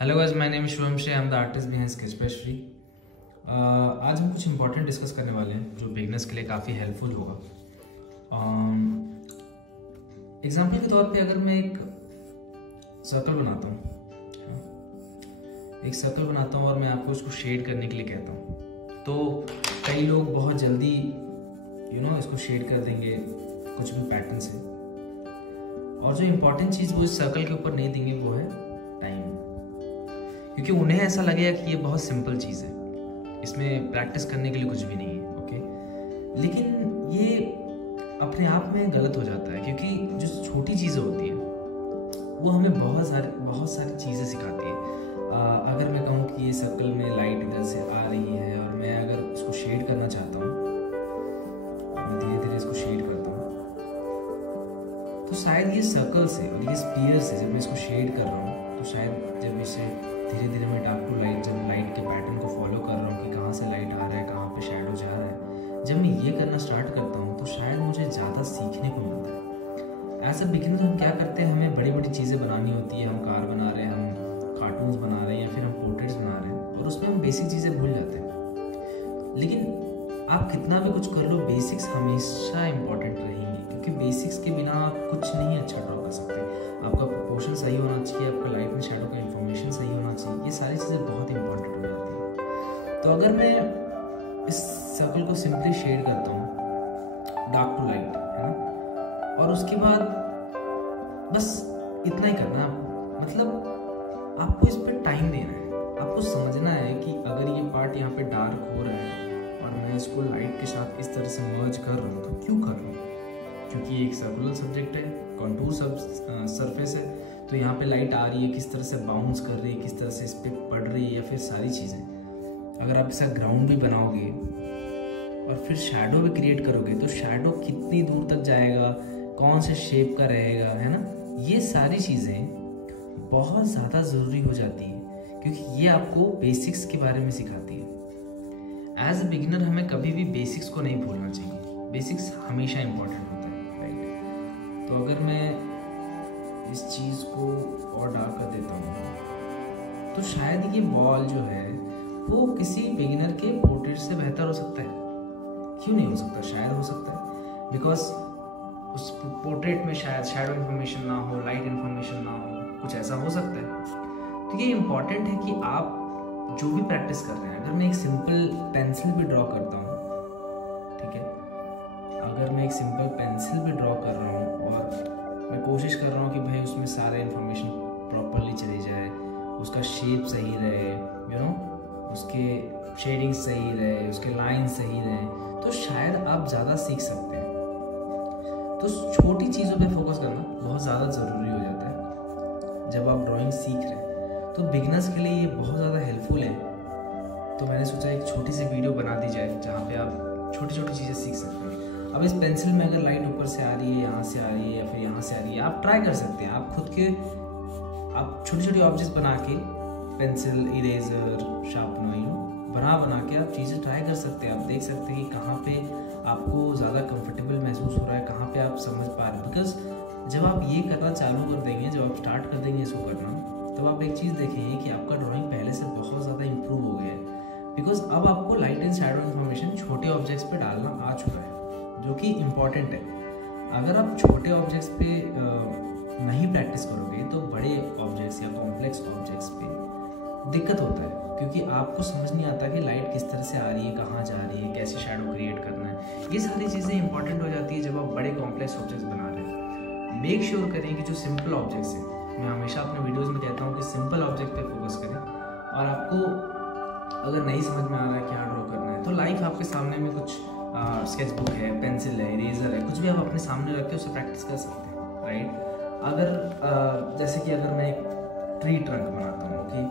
Hello guys, my name is Shubham Shri, I am the artist behind sketch pastry. आज हम कुछ important discuss करने वाले हैं जो बिगनर्स के लिए काफ़ी हेल्पफुल होगा। एग्जाम्पल के तौर पे अगर मैं एक सर्कल बनाता हूँ और मैं आपको उसको शेड करने के लिए कहता हूँ, तो कई लोग बहुत जल्दी इसको शेड कर देंगे कुछ भी पैटर्न से, और जो इम्पोर्टेंट चीज़ वो इस सर्कल के ऊपर नहीं देंगे वो है टाइम, क्योंकि उन्हें ऐसा लगेगा कि ये बहुत सिंपल चीज़ है, इसमें प्रैक्टिस करने के लिए कुछ भी नहीं है। ओके, लेकिन ये अपने आप में गलत हो जाता है, क्योंकि जो छोटी चीज़ें होती हैं वो हमें बहुत सारी चीज़ें सिखाती है। अगर मैं कहूँ कि ये सर्कल में लाइट इधर से आ रही है और मैं अगर इसको शेड करना चाहता हूँ, मैं धीरे धीरे इसको शेड करता हूँ, तो शायद ये सर्कल से और ये स्फीयर से जब मैं इसको शेड कर रहा हूँ, तो शायद जब इसे धीरे धीरे मैं डार्क टू लाइट, जब लाइट के पैटर्न को फॉलो कर रहा हूँ कि कहाँ से लाइट आ रहा है, कहाँ पे शैडो जा रहा है, जब मैं ये करना स्टार्ट करता हूँ तो शायद मुझे ज़्यादा सीखने को मिलता है। एज अ बिगिनर हम क्या करते हैं, हमें बड़ी बड़ी चीज़ें बनानी होती है, हम कार बना रहे हैं, हम कार्टून्स बना रहे हैं, या फिर हम पोर्ट्रेट्स बना रहे हैं, और उसमें हम बेसिक चीज़ें भूल जाते हैं। लेकिन आप कितना भी कुछ कर लो, बेसिक्स हमेशा इंपॉर्टेंट रहेंगी, क्योंकि बेसिक्स के बिना आप कुछ नहीं अच्छा ड्रॉ कर सकते। आपका प्रोपोर्शन सही होना चाहिए, आपका लाइट एंड शैडो का इन्फॉर्मेशन सही होना चाहिए, ये सारी चीज़ें बहुत इंपॉर्टेंट हो जाती हैं। तो अगर मैं इस सर्कल को सिंपली शेड करता हूँ डार्क टू लाइट, है ना, और उसके बाद बस इतना ही करना है, मतलब आपको इस पर टाइम देना है, आपको समझना है कि अगर ये पार्ट यहाँ पे डार्क हो रहा है और मैं इसको लाइट के साथ इस तरह से मर्ज कर रहा हूँ, तो क्यों कर रहा हूँ? क्योंकि ये एक सर्कुलर सब्जेक्ट है, कॉन्टूर सरफेस है, तो यहाँ पे लाइट आ रही है, किस तरह से बाउंस कर रही है, किस तरह से इस पर पड़ रही है, या फिर सारी चीज़ें। अगर आप इसका ग्राउंड भी बनाओगे और फिर शैडो भी क्रिएट करोगे, तो शैडो कितनी दूर तक जाएगा, कौन से शेप का रहेगा, है ना, ये सारी चीज़ें बहुत ज़्यादा ज़रूरी हो जाती है, क्योंकि ये आपको बेसिक्स के बारे में सिखाती है। एज अ बिगिनर हमें कभी भी बेसिक्स को नहीं भूलना चाहिए, बेसिक्स हमेशा इंपॉर्टेंट होता है, राइट। तो अगर मैं इस चीज़ को और डार्क कर देता हूँ, तो शायद ये बॉल जो है वो किसी बिगिनर के पोर्ट्रेट से बेहतर हो सकता है। क्यों नहीं हो सकता? शायद हो सकता है, बिकॉज उस पोर्ट्रेट में शायद शैडो इन्फॉर्मेशन ना हो, लाइट इन्फॉर्मेशन ना हो, कुछ ऐसा हो सकता है। तो ये इम्पॉर्टेंट है कि आप जो भी प्रैक्टिस कर रहे हैं, अगर मैं एक सिंपल पेंसिल भी ड्रॉ करता हूँ, ठीक है, अगर मैं एक सिंपल पेंसिल भी ड्रॉ कर रहा हूँ और मैं कोशिश कर रहा हूँ कि भाई उसमें सारे इन्फॉर्मेशन प्रॉपरली चली जाए, उसका शेप सही रहे, उसके शेडिंग सही रहे, उसके लाइन सही रहे, तो शायद आप ज़्यादा सीख सकते हैं। तो छोटी चीज़ों पे फोकस करना बहुत ज़्यादा ज़रूरी हो जाता है जब आप ड्राइंग सीख रहे हैं। तो बिगिनर्स के लिए ये बहुत ज़्यादा हेल्पफुल है। तो मैंने सोचा एक छोटी सी वीडियो बना दी जाए जहाँ पे आप छोटी छोटी चीज़ें सीख सकते हैं। अब इस पेंसिल में अगर लाइट ऊपर से आ रही है, यहाँ से आ रही है, या फिर यहाँ से आ रही है, आप ट्राई कर सकते हैं। आप खुद के आप छोटी छोटी ऑब्जेक्ट्स बना के, पेंसिल, इरेजर, शार्पनर, बना के आप चीज़ें ट्राई कर सकते हैं। आप देख सकते हैं कि कहाँ पे आपको ज़्यादा कंफर्टेबल महसूस हो रहा है, कहाँ पे आप समझ पा रहे हैं। बिकॉज जब आप ये करना चालू कर देंगे, जब आप स्टार्ट कर देंगे इसको करना, तब आप एक चीज़ देखेंगे कि आपका ड्राइंग पहले से बहुत ज़्यादा इंप्रूव हो गया है। बिकॉज अब आपको लाइट एंड शैडो इन्फॉर्मेशन छोटे ऑब्जेक्ट्स पे डालना आ चुका है, जो कि इम्पॉर्टेंट है। अगर आप छोटे ऑब्जेक्ट्स पे नहीं प्रैक्टिस करोगे, तो बड़े ऑब्जेक्ट्स या कॉम्प्लेक्स ऑब्जेक्ट्स पे दिक्कत होता है, क्योंकि आपको समझ नहीं आता कि लाइट किस तरह से आ रही है, कहाँ जा रही है, कैसे शैडो क्रिएट करना है। ये सारी चीज़ें इंपॉर्टेंट हो जाती है जब आप बड़े कॉम्प्लेक्स ऑब्जेक्ट्स बना रहे हैं। मेक श्योर करें कि जो सिंपल ऑब्जेक्ट्स हैं, मैं हमेशा अपने वीडियोस में कहता हूँ कि सिंपल ऑब्जेक्ट पे फोकस करें। और आपको अगर नहीं समझ में आ रहा है क्या ड्रॉ करना है, तो लाइफ आपके सामने में कुछ स्केच बुक है, पेंसिल है, इरेजर है, कुछ भी आप अपने सामने रख के उससे प्रैक्टिस कर सकते हैं, राइट। अगर जैसे कि अगर मैं एक ट्री ट्रंक बनाता हूँ, ओके,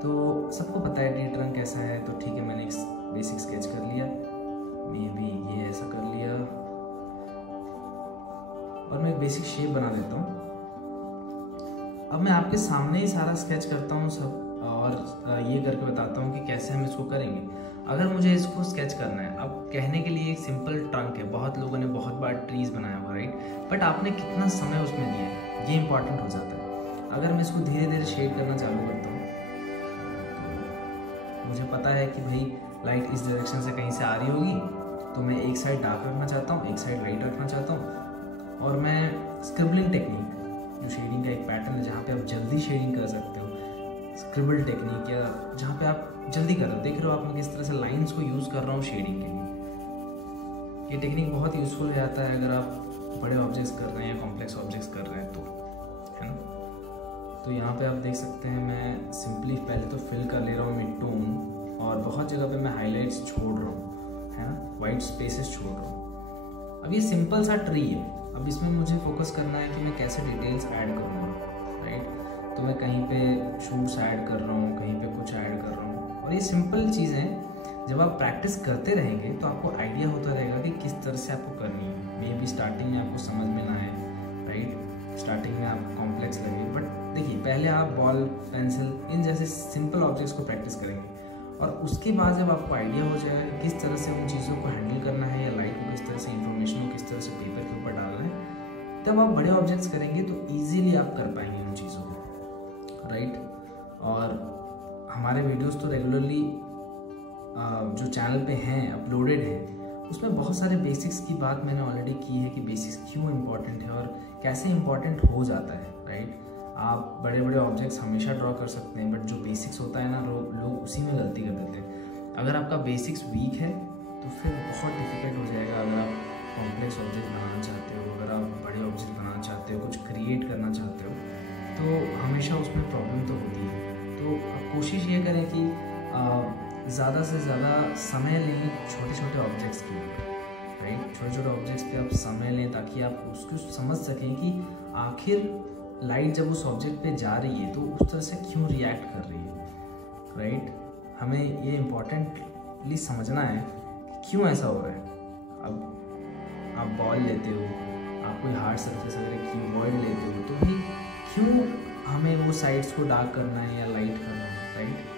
तो सबको पता है ट्री ट्रंक कैसा है, तो ठीक है, मैंने एक बेसिक स्केच कर लिया, मे बी ये ऐसा कर लिया, और मैं एक बेसिक शेप बना लेता हूँ। अब मैं आपके सामने ही सारा स्केच करता हूँ सब, और ये करके बताता हूँ कि कैसे हम इसको करेंगे। अगर मुझे इसको स्केच करना है, अब कहने के लिए एक सिंपल ट्रंक है, बहुत लोगों ने बहुत बार ट्रीज बनाया हुआ, राइट, बट आपने कितना समय उसमें दिया है, ये इंपॉर्टेंट हो जाता है। अगर मैं इसको धीरे धीरे शेड करना चालू करता हूँ, मुझे पता है कि भाई लाइट इस डायरेक्शन से कहीं से आ रही होगी, तो मैं एक साइड डार्क रखना चाहता हूँ, एक साइड लाइट रखना चाहता हूँ। और मैं स्क्रिबलिंग टेक्निक, जो शेडिंग का एक पैटर्न है जहाँ पे आप जल्दी शेडिंग कर सकते हो, स्क्रिबल टेक्निक, या जहाँ पे आप जल्दी कर रहे हो, देख रहे हो आप मैं किस तरह से लाइंस को यूज़ कर रहा हूँ शेडिंग के लिए। ये टेक्निक बहुत यूज़फुल हो जाता है अगर आप बड़े ऑब्जेक्ट्स कर रहे हैं या कॉम्प्लेक्स ऑब्जेक्ट्स कर रहे हैं तो, है ना। तो यहाँ पे आप देख सकते हैं मैं सिंपली पहले तो फिल कर ले रहा हूँ मिड टोन, और बहुत जगह पे मैं हाईलाइट्स छोड़ रहा हूँ, है ना, वाइट स्पेसेस छोड़ रहा हूँ। अब ये सिंपल सा ट्री है, अब इसमें मुझे फोकस करना है कि मैं कैसे डिटेल्स ऐड करूँगा, राइट। तो मैं कहीं पे शूट्स ऐड कर रहा हूँ, कहीं पे कुछ ऐड कर रहा हूँ, और ये सिंपल चीज़ें जब आप प्रैक्टिस करते रहेंगे तो आपको आइडिया होता रहेगा कि किस तरह से आपको करनी है। मे बी स्टार्टिंग में आपको समझ में ना आए, राइट, स्टार्टिंग में आपको कॉम्प्लेक्स लगे, बट देखिए पहले आप बॉल, पेंसिल, इन जैसे सिंपल ऑब्जेक्ट्स को प्रैक्टिस करेंगे, और उसके बाद जब आपको आइडिया हो जाएगा कि किस तरह से उन चीज़ों को हैंडल करना है, या लाइट को किस तरह से, इंफॉर्मेशन को किस तरह से पेपर के ऊपर डालना है, तब आप बड़े ऑब्जेक्ट्स करेंगे तो ईजिली आप कर पाएंगे उन चीज़ों को, राइट। और हमारे वीडियोज़ तो रेगुलरली जो चैनल पे हैं, अपलोडेड हैं, उसमें बहुत सारे बेसिक्स की बात मैंने ऑलरेडी की है कि बेसिक्स क्यों इम्पॉर्टेंट है और कैसे इम्पॉर्टेंट हो जाता है, राइट। आप बड़े बड़े ऑब्जेक्ट्स हमेशा ड्रॉ कर सकते हैं, बट जो बेसिक्स होता है ना, लोग उसी में गलती कर देते हैं। अगर आपका बेसिक्स वीक है तो फिर बहुत डिफिकल्ट हो जाएगा अगर आप कॉम्प्लेक्स ऑब्जेक्ट बनाना चाहते हो, अगर आप बड़े ऑब्जेक्ट बनाना चाहते हो, कुछ क्रिएट करना चाहते हो, तो हमेशा उसमें प्रॉब्लम तो होती है। तो आप कोशिश ये करें कि ज़्यादा से ज़्यादा समय लें छोटे छोटे ऑब्जेक्ट्स के ऊपर, राइट। छोटे छोटे ऑब्जेक्ट्स पे आप समय लें ताकि आप उसको समझ सकें कि आखिर लाइट जब उस ऑब्जेक्ट पे जा रही है तो उस तरह से क्यों रिएक्ट कर रही है, राइट। हमें ये इम्पोर्टेंटली समझना है कि क्यों ऐसा हो रहा है। अब आप बॉल लेते हो, आप कोई हार्ड सरफेस अगर क्यूबॉइड लेते हो, तो भी क्यों हमें वो साइड्स को डार्क करना है या लाइट करना है, राइट।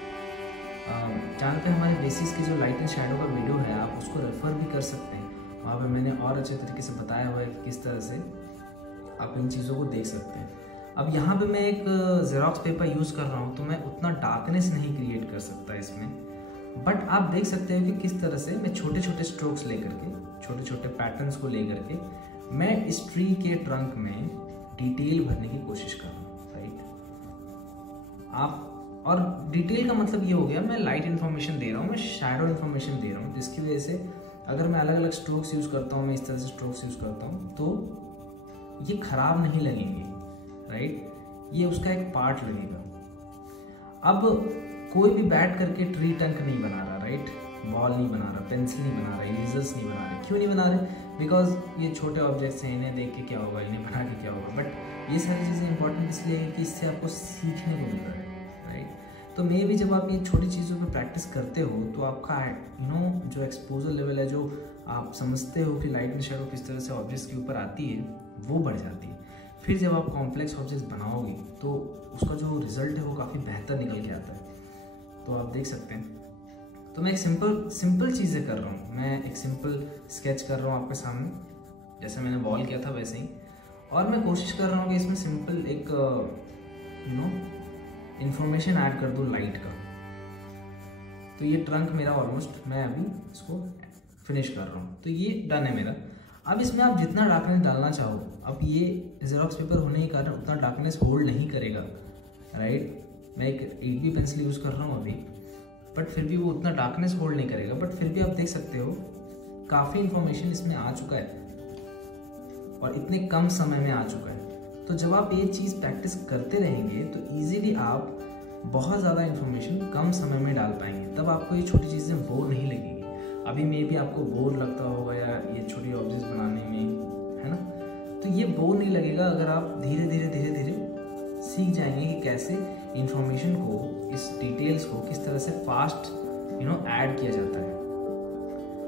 चैनल पे हमारे बेसिक्स की जो लाइट एंड शैडो का वीडियो है, आप उसको रेफर भी कर सकते हैं। वहाँ पे मैंने और अच्छे तरीके से बताया हुआ है कि किस तरह से आप इन चीज़ों को देख सकते हैं। अब यहाँ पे मैं एक जेरोक्स पेपर यूज़ कर रहा हूँ, तो मैं उतना डार्कनेस नहीं क्रिएट कर सकता इसमें, बट आप देख सकते हो कि किस तरह से मैं छोटे छोटे स्ट्रोक्स लेकर के, छोटे छोटे पैटर्न्स को लेकर के मैं इस ट्री के ट्रंक में डिटेल भरने की कोशिश कर रहा हूँ, राइट। आप, और डिटेल का मतलब ये हो गया मैं लाइट इन्फॉर्मेशन दे रहा हूँ, मैं शैडो इन्फॉर्मेशन दे रहा हूँ, जिसकी वजह से अगर मैं अलग अलग स्ट्रोक्स यूज़ करता हूँ, मैं इस तरह से स्ट्रोक्स यूज़ करता हूँ, तो ये खराब नहीं लगेंगे, राइट। ये उसका एक पार्ट लगेगा। अब कोई भी बैठ करके ट्री टंक नहीं बना रहा, राइट, बॉल नहीं बना रहा, पेंसिल नहीं बना रहा, इरेजर्स नहीं बना रहे। क्यों नहीं बना रहे? बिकॉज ये छोटे ऑब्जेक्ट्स हैं, इन्हें देख के क्या होगा, इन्हें बना के क्या होगा। बट ये सारी चीज़ें इंपॉर्टेंट इसलिए है कि इससे आपको सीखने को मिल रहा है, राइट। तो मे भी जब आप ये छोटी चीज़ों पर प्रैक्टिस करते हो तो आपका जो एक्सपोजर लेवल है, जो आप समझते हो कि लाइट एंड शैडो किस तरह से ऑब्जेक्ट्स के ऊपर आती है, वो बढ़ जाती है। फिर जब आप कॉम्प्लेक्स ऑब्जेक्ट्स बनाओगे तो उसका जो रिजल्ट है वो काफ़ी बेहतर निकल के आता है। तो आप देख सकते हैं, तो मैं एक सिंपल चीज़ें कर रहा हूँ, मैं एक सिंपल स्केच कर रहा हूँ आपके सामने, जैसे मैंने बॉल किया था वैसे ही। और मैं कोशिश कर रहा हूँ कि इसमें सिंपल एक इंफॉर्मेशन ऐड कर दूँ लाइट का। तो ये ट्रंक मेरा ऑलमोस्ट, मैं अभी इसको फिनिश कर रहा हूँ, तो ये डन है मेरा। अब इसमें आप जितना डार्कनेस डालना चाहो, अब ये जेरोक्स पेपर होने के कारण उतना डार्कनेस होल्ड नहीं करेगा, राइट। मैं एक 8B पेंसिल यूज़ कर रहा हूँ अभी, बट फिर भी वो उतना डार्कनेस होल्ड नहीं करेगा। बट फिर भी आप देख सकते हो काफ़ी इन्फॉर्मेशन इसमें आ चुका है और इतने कम समय में आ चुका है। तो जब आप ये चीज़ प्रैक्टिस करते रहेंगे तो ईजीली आप बहुत ज़्यादा इन्फॉर्मेशन कम समय में डाल पाएंगे, तब आपको ये छोटी चीज़ें बोर नहीं लगेगी। अभी मे भी आपको बोर लगता होगा या ये छोटी ऑब्जेक्ट्स बनाने में, है ना, तो ये बोर नहीं लगेगा अगर आप धीरे धीरे सीख जाएंगे कि कैसे इंफॉर्मेशन को, इस डिटेल्स को किस तरह से फास्ट ऐड किया जाता है।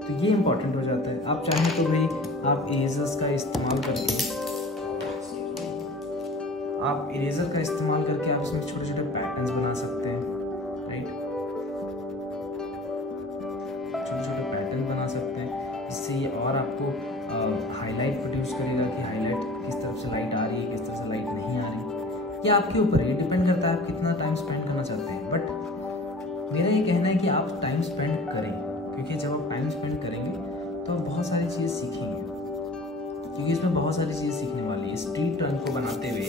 तो ये इम्पॉर्टेंट हो जाता है। आप चाहें तो भाई आप इरेजर का इस्तेमाल करके आप इसमें छोटे छोटे पैटर्न्स बना सकते हैं, राइट। छोटे छोटे पैटर्न बना सकते हैं, जिससे ये और आपको हाईलाइट प्रोड्यूस करेगा कि हाईलाइट किस तरफ से लाइट आ रही है, किस तरह से लाइट नहीं आ रही। ये आपके ऊपर है, डिपेंड करता है आप कितना टाइम स्पेंड करना चाहते हैं। बट मेरा ये कहना है कि आप टाइम स्पेंड करें, क्योंकि जब आप टाइम स्पेंड करेंगे तो आप बहुत सारी चीज़ें सीखेंगे, क्योंकि इसमें बहुत सारी चीज़ें सीखने वाली है। स्ट्रीट टर्न को बनाते हुए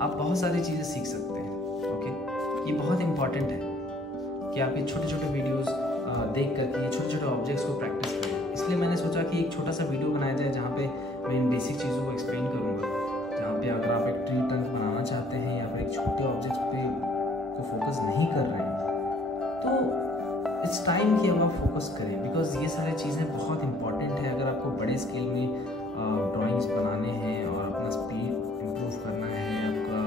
आप बहुत सारी चीज़ें सीख सकते हैं। ओके, ये बहुत इंपॉर्टेंट है कि आप ये छोटे छोटे वीडियोस देख करके ये छोटे छोटे ऑब्जेक्ट्स को प्रैक्टिस करें। इसलिए मैंने सोचा कि एक छोटा सा वीडियो बनाया जाए जहाँ पे मैं इन बेसिक चीज़ों को एक्सप्लेन करूँगा, जहाँ पे अगर आप एक ट्री टर्न बनाना चाहते हैं या फिर एक छोटे ऑब्जेक्ट्स पे को फोकस नहीं कर रहे हैं तो इट्स टाइम कि अब आप फोकस करें, बिकॉज ये सारी चीज़ें बहुत इंपॉर्टेंट है। अगर आपको बड़े स्केल में ड्राइंग्स बनाने हैं और अपना स्पीड इम्प्रूव करना है, आपका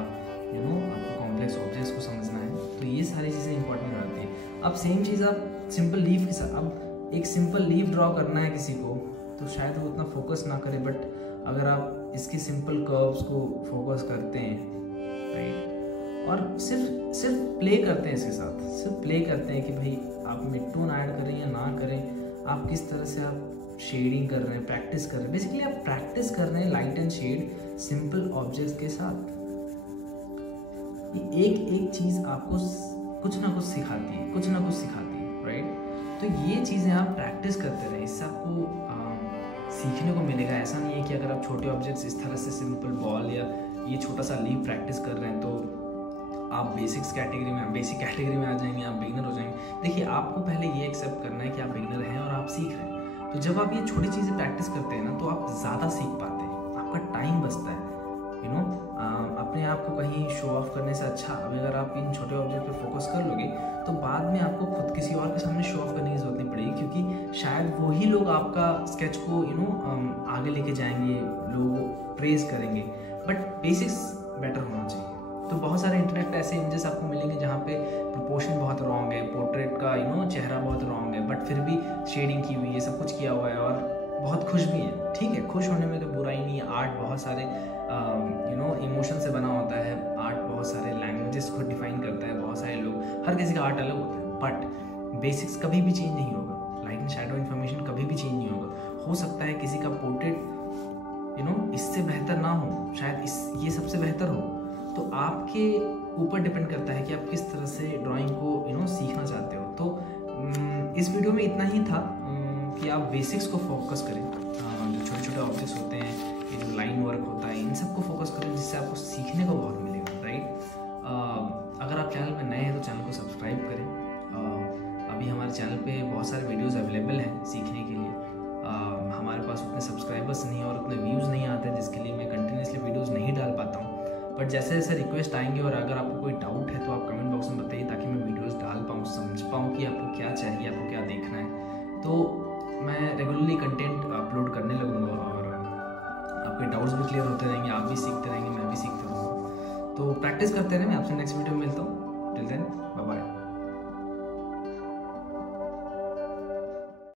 आपको कॉम्प्लेक्स ऑब्जेक्ट्स को समझना है, तो ये सारी चीज़ें इंपॉर्टेंट रहती है। अब सेम चीज़ आप सिंपल लीफ के साथ, अब एक सिंपल लीफ ड्रॉ करना है किसी को तो शायद वो उतना फोकस ना करे, बट अगर आप इसके सिंपल कर्व्स को फोकस करते हैं, राइट, और सिर्फ प्ले करते हैं इसके साथ, सिर्फ प्ले करते हैं कि भाई आप मिड टोन ऐड करें या ना करें, आप किस तरह से आप शेडिंग कर रहे हैं, प्रैक्टिस कर रहे हैं। बेसिकली आप प्रैक्टिस कर रहे हैं light and shade simple objects के साथ। ये एक चीज़ आपको कुछ ना कुछ सिखाती है, कुछ ना कुछ सिखाती है, राइट। तो ये चीज़ें आप प्रैक्टिस करते रहें, इससे आपको सीखने को मिलेगा। ऐसा नहीं है कि अगर आप छोटे ऑब्जेक्ट्स इस तरह से सिंपल बॉल या ये छोटा सा लीफ प्रैक्टिस कर रहे हैं तो आप बेसिक कैटेगरी में आ जाएंगे, आप बिगिनर हो जाएंगे। देखिए, आपको पहले ये एक्सेप्ट करना है कि आप बिगिनर हैं और आप सीख रहे हैं। तो जब आप ये छोटी चीज़ें प्रैक्टिस करते हैं ना तो आप ज़्यादा सीख पाते हैं, आपका टाइम बचता है। अपने आप को कहीं शो ऑफ करने से अच्छा अभी अगर आप इन छोटे ऑब्जेक्ट पे फोकस कर लोगे तो बाद में आपको खुद किसी और के सामने शो ऑफ करने की जरूरत नहीं पड़ेगी, क्योंकि शायद वही लोग आपका स्केच को आगे लेके जाएंगे, लोग प्रेज करेंगे, बट बेसिक्स बेटर होना चाहिए। तो बहुत सारे इंटरनेट पे ऐसे इमेजेस आपको मिलेंगे जहाँ पे प्रोपोर्शन बहुत रॉन्ग है, पोर्ट्रेट का चेहरा बहुत रॉन्ग है, बट फिर भी शेडिंग की हुई है, सब कुछ किया हुआ है और बहुत खुश भी है। ठीक है, खुश होने में तो बुराई नहीं है। आर्ट बहुत सारे इमोशन से बना होता है, आर्ट बहुत सारे लैंग्वेजेस को डिफाइन करता है, बहुत सारे लोग, हर किसी का आर्ट अलग होता है, बट बेसिक्स कभी भी चेंज नहीं होगा। लाइट एंड शैडो इन्फॉर्मेशन कभी भी चेंज नहीं होगा। हो सकता है किसी का पोर्ट्रेट इससे बेहतर ना हो, शायद ये सबसे बेहतर हो, तो आपके ऊपर डिपेंड करता है कि आप किस तरह से ड्राइंग को सीखना चाहते हो। तो इस वीडियो में इतना ही था कि आप बेसिक्स को फोकस करें, जो छोटे छोटे ऑब्जेक्ट्स होते हैं, ये जो लाइन वर्क होता है, इन सब को फोकस करें, जिससे आपको सीखने को बहुत मिलेगा, राइट। अगर आप चैनल पे नए हैं तो चैनल को सब्सक्राइब करें। अभी हमारे चैनल पे बहुत सारे वीडियोस अवेलेबल हैं सीखने के लिए। हमारे पास उतने सब्सक्राइबर्स नहीं और उतने व्यूज़ नहीं आते, जिसके लिए मैं कंटिन्यूसली वीडियोस नहीं डाल पाता हूँ। बट जैसे जैसे रिक्वेस्ट आएंगे और अगर आपको कोई डाउट है तो आप कमेंट बॉक्स में बताइए, ताकि मैं वीडियोस डाल पाऊँ, समझ पाऊँ कि आपको क्या चाहिए, आपको क्या देखना है। तो मैं रेगुलरली कंटेंट अपलोड करने लगूँगा और आपके डाउट्स भी क्लियर होते रहेंगे, आप भी सीखते रहेंगे, मैं भी सीखता रहूँगा। तो प्रैक्टिस करते रहें। मैं आपसे नेक्स्ट वीडियो में